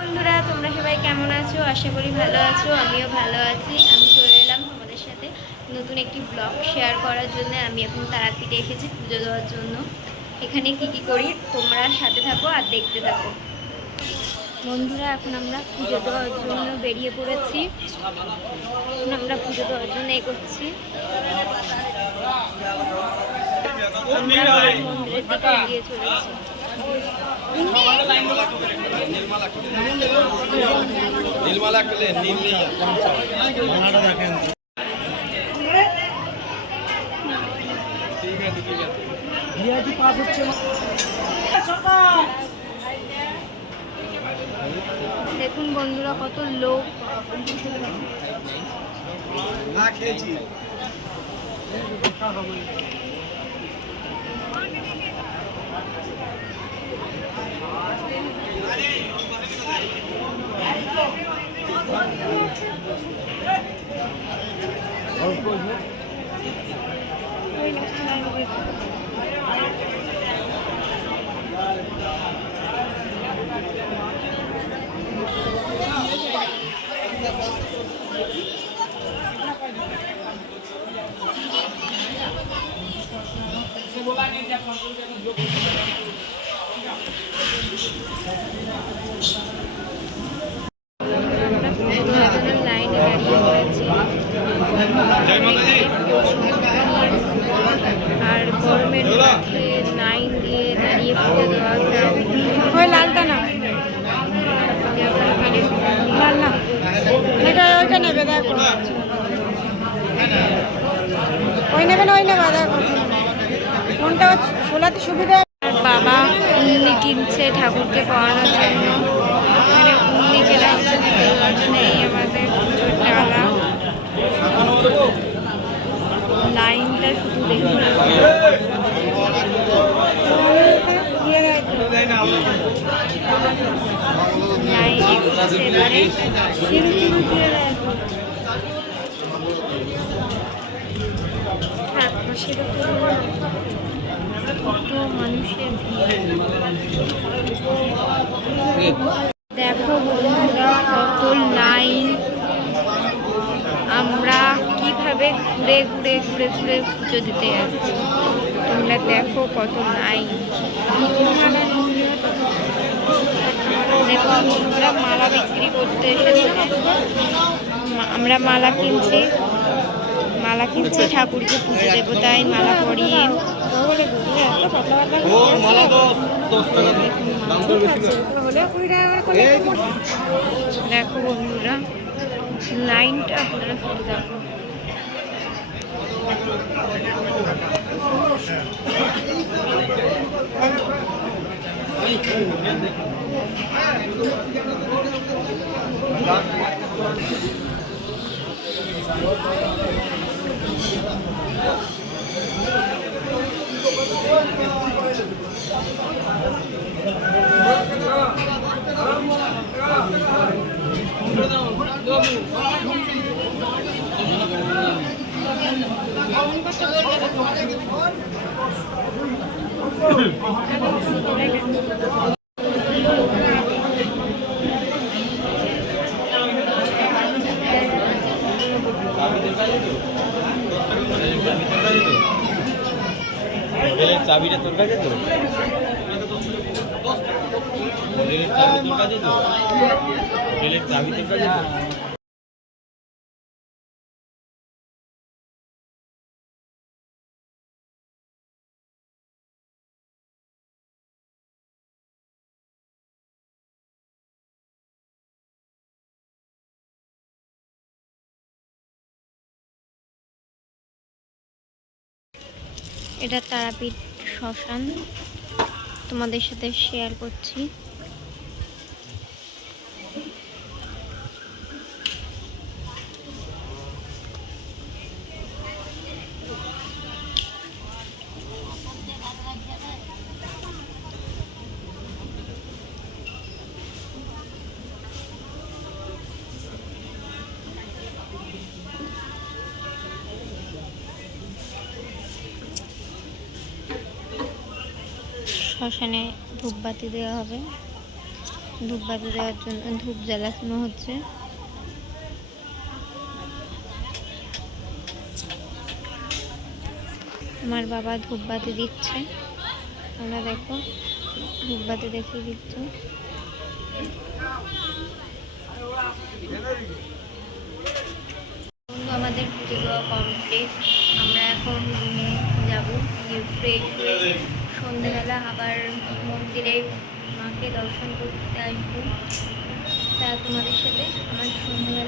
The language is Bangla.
বন্ধুরা, তোমরা সবাই কেমন আছো? আশা করি ভালো আছো। আমিও ভালো আছি। আমি চলে এলাম তোমাদের সাথে নতুন একটি ব্লগ শেয়ার করার জন্য। আমি এখন তারাপীঠে এসেছি পুজো দেওয়ার জন্য। এখানে কি করি তোমরা সাথে থাকো আর দেখতে থাকো। বন্ধুরা, এখন আমরা পুজো দেওয়ার জন্য বেরিয়ে পড়েছি। এখন আমরা পুজো দেওয়ার জন্য এগোচ্ছি। আমরা মন্দিরের দিকে এগিয়ে চলেছি। নীলমালা দেখেন দেখুন বন্ধুরা, কত লোক। লাইনে দাঁড়িয়ে পড়েছি আর গরমের মধ্যে লাইন দিয়ে দাঁড়িয়ে পুজো দেওয়া ওই লালটা না, লাল না, ওইটা নেবে, দেখো ওই নেবে না, ওই নেবে, দেখো কোনটা ছোলাতে সুবিধা। বাবা উন্নি কিনছে ঠাকুরকে পড়ানোর জন্য। এখানে উন্নি কেনা হচ্ছে দেওয়ার জন্য। এই আমাদের পুজোর ডালা। লাইনটা শুধু দেখুন। লাইন এবারে কত মানুষের দেখো বন্ধুরা, কত লাইন। আমরা কিভাবে ঘুরে ঘুরে ঘুরে ঘুরে পুজো দিতে যাচ্ছি। তোমরা দেখো কত লাইন। দেখো বন্ধুরা, মালা বিক্রি করতে এসেছে। আমরা মালা কিনছি ঠাকুরকে পুজো দেবো, তাই মালা পরিয়ে। দেখো বন্ধুরা, লাইনটা আপনারা শুধু দেখো। চাবিটা তোর কাছে তো, চাবি তোর কাছে তো। এটা তারাপীঠ শ্মশান, তোমাদের সাথে শেয়ার করছি। শ্মশানে ধূপবাতি দেওয়া হবে। ধূপবাতি দেওয়ার জন্য ধূপ জ্বালানো হচ্ছে। আমার বাবা ধূপবাতি দিচ্ছে, আমরা দেখো ধূপবাতি দেখিয়ে দিচ্ছে। বন্ধু আমাদের পুজো দেওয়া কমপ্লিট, আমরা এখন রুমে যাবো, গিয়ে ফ্রেশ হয়ে সন্ধ্যেবেলা আবার মন্দিরে মাকে দর্শন করতে আসবো। তা তোমাদের সাথে আমার সন্ধ্যেবেলা